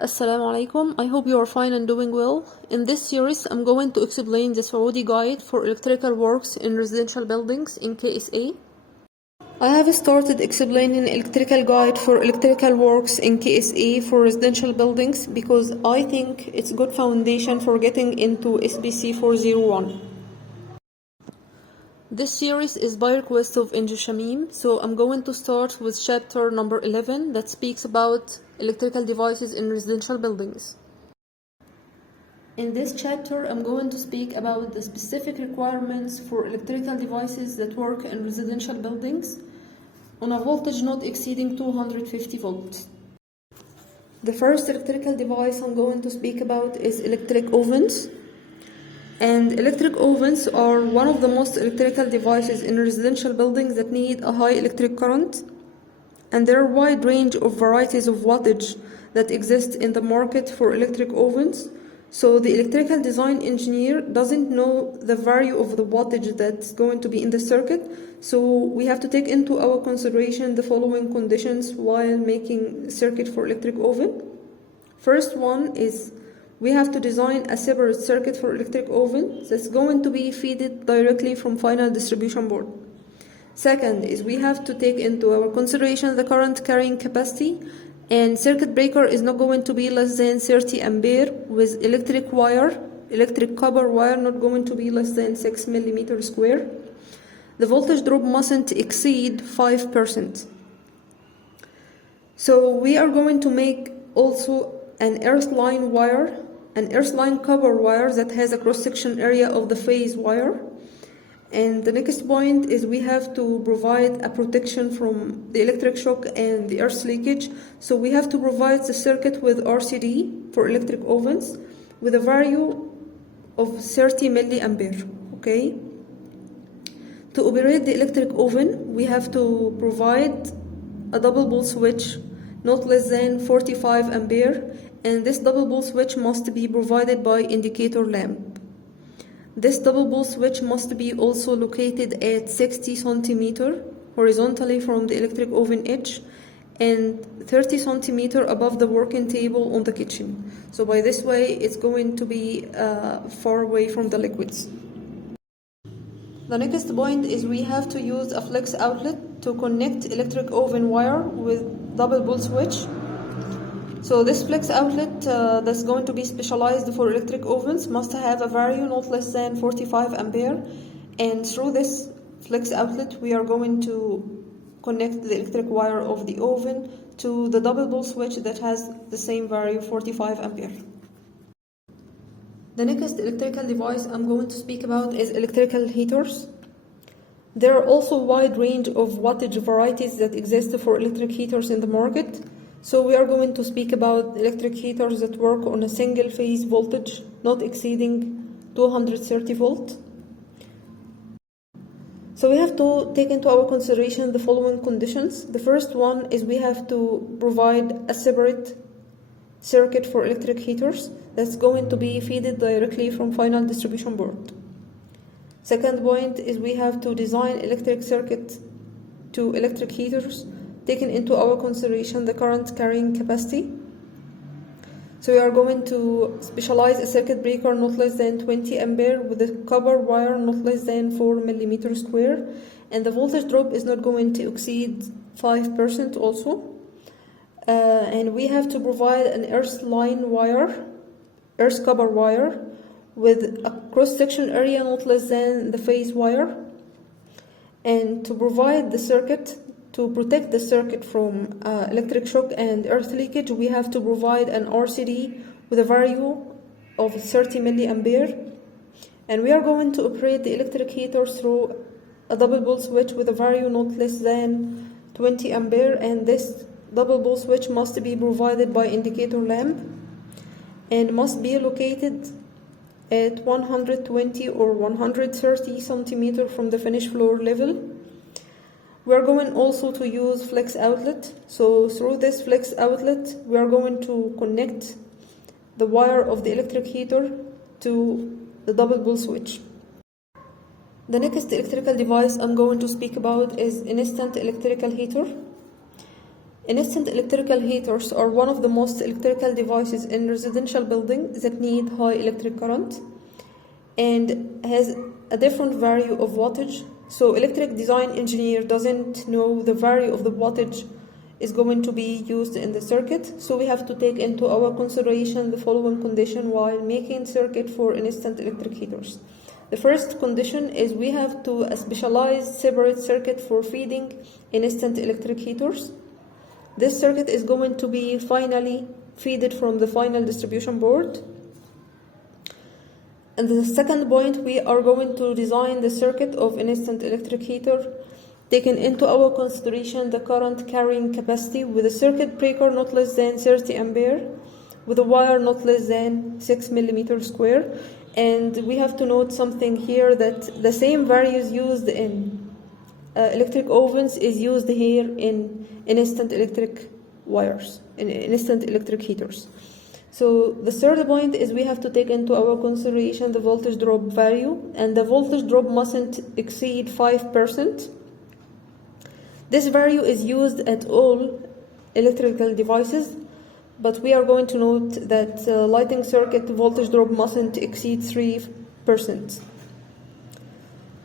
Assalamu alaikum. I hope you are fine and doing well. In this series, I'm going to explain the Saudi guide for electrical works in residential buildings in KSA. I have started explaining electrical guide for electrical works in KSA for residential buildings because I think it's good foundation for getting into SBC 401. This series is by request of Enjo Shamim, so I'm going to start with chapter number 11 that speaks about electrical devices in residential buildings. In this chapter, I'm going to speak about the specific requirements for electrical devices that work in residential buildings on a voltage not exceeding 250 volts. The first electrical device I'm going to speak about is electric ovens. And electric ovens are one of the most electrical devices in residential buildings that need a high electric current. And there are a wide range of varieties of wattage that exist in the market for electric ovens. So the electrical design engineer doesn't know the value of the wattage that's going to be in the circuit. So we have to take into our consideration the following conditions while making a circuit for electric oven. First one is we have to design a separate circuit for electric oven that's going to be fed directly from final distribution board. Second is we have to take into our consideration the current carrying capacity, and circuit breaker is not going to be less than 30 ampere with electric copper wire not going to be less than 6 millimeter square. The voltage drop mustn't exceed 5%. So we are going to make also an earth line copper wire that has a cross-section area of the phase wire. And the next point is we have to provide a protection from the electric shock and the earth leakage. So we have to provide the circuit with RCD for electric ovens with a value of 30 milliampere. Okay. To operate the electric oven, we have to provide a double pole switch not less than 45 ampere, and this double pole switch must be provided by indicator lamp. This double pole switch must be also located at 60 centimeter horizontally from the electric oven edge and 30 centimeter above the working table on the kitchen. So by this way, it's going to be far away from the liquids. The next point is we have to use a flex outlet to connect electric oven wire with double pole switch. So this flex outlet that's going to be specialized for electric ovens must have a value not less than 45 ampere, and through this flex outlet we are going to connect the electric wire of the oven to the double pole switch that has the same value 45 ampere. The next electrical device I'm going to speak about is electrical heaters. There are also a wide range of wattage varieties that exist for electric heaters in the market. So we are going to speak about electric heaters that work on a single phase voltage not exceeding 230 volt. So we have to take into our consideration the following conditions. The first one is we have to provide a separate circuit for electric heaters that's going to be fed directly from final distribution board. Second point is we have to design electric circuit to electric heaters taking into our consideration the current carrying capacity. So we are going to specialize a circuit breaker not less than 20 ampere with a copper wire not less than 4 millimeter square, and the voltage drop is not going to exceed 5% also. And we have to provide an earth copper wire with a cross-section area not less than the phase wire. And to provide the circuit, to protect the circuit from electric shock and earth leakage, we have to provide an RCD with a value of 30 milliampere. And we are going to operate the electric heater through a double pole switch with a value not less than 20 ampere, and this double pole switch must be provided by indicator lamp and must be located at 120 or 130 centimeter from the finished floor level. We are going also to use flex outlet. So through this flex outlet, we are going to connect the wire of the electric heater to the double pole switch. The next electrical device I'm going to speak about is instant electrical heater. Instant electrical heaters are one of the most electrical devices in residential buildings that need high electric current and has a different value of wattage. So electric design engineer doesn't know the value of the wattage is going to be used in the circuit. So we have to take into our consideration the following condition while making circuit for instant electric heaters. The first condition is we have to specialize separate circuit for feeding instant electric heaters. This circuit is going to be finally fed from the final distribution board. And the second point, we are going to design the circuit of an instant electric heater, taking into our consideration the current carrying capacity with a circuit breaker not less than 30 ampere, with a wire not less than 6 millimeter square. And we have to note something here, that the same values used in electric ovens is used here in instant electric wires, in instant electric heaters. So the third point is we have to take into our consideration the voltage drop value, and the voltage drop mustn't exceed 5%. This value is used at all electrical devices, but we are going to note that lighting circuit voltage drop mustn't exceed 3%.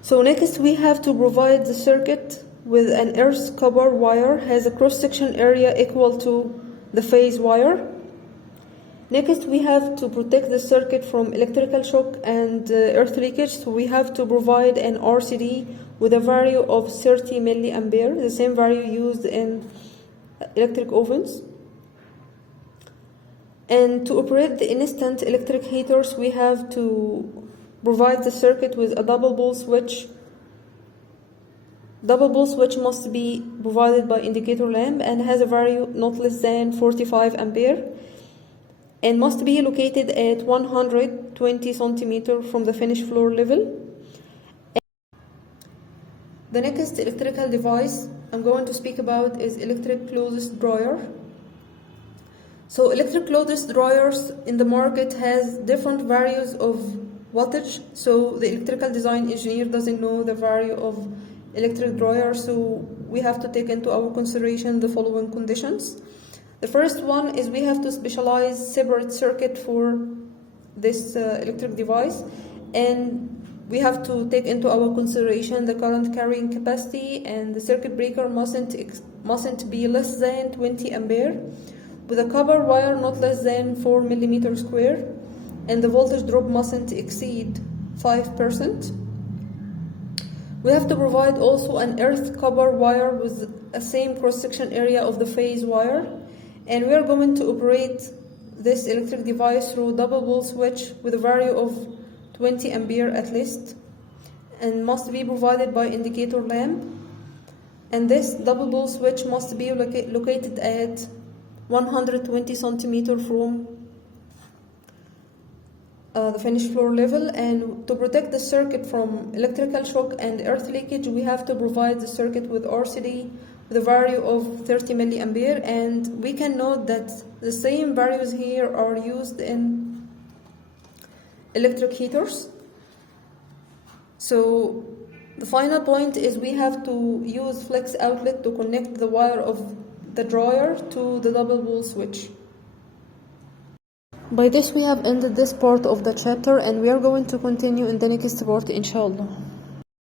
So next we have to provide the circuit with an earth copper wire has a cross-section area equal to the phase wire. Next we have to protect the circuit from electrical shock and earth leakage, so we have to provide an RCD with a value of 30 milliampere, the same value used in electric ovens. And to operate the instant electric heaters, we have to provide the circuit with a double pole switch. Double pole switch must be provided by indicator lamp and has a value not less than 45 ampere and must be located at 120 centimeter from the finished floor level. The next electrical device I'm going to speak about is electric clothes dryer. So electric clothes dryers in the market has different values of wattage. So the electrical design engineer doesn't know the value of electric dryer, so we have to take into our consideration the following conditions. The first one is we have to specialize separate circuit for this electric device, and we have to take into our consideration the current carrying capacity, and the circuit breaker mustn't be less than 20 ampere, with a copper wire not less than 4 millimeter square, and the voltage drop mustn't exceed 5%. We have to provide also an earth copper wire with a same cross-section area of the phase wire, and we are going to operate this electric device through double pole switch with a value of 20 ampere at least, and must be provided by indicator lamp. And this double pole switch must be located at 120 centimeter from the finished floor level. And to protect the circuit from electrical shock and earth leakage, we have to provide the circuit with RCD with a value of 30 milliampere, and we can note that the same values here are used in electric heaters. So the final point is we have to use flex outlet to connect the wire of the dryer to the double pole switch. By this we have ended this part of the chapter, and we are going to continue in the next part, inshallah.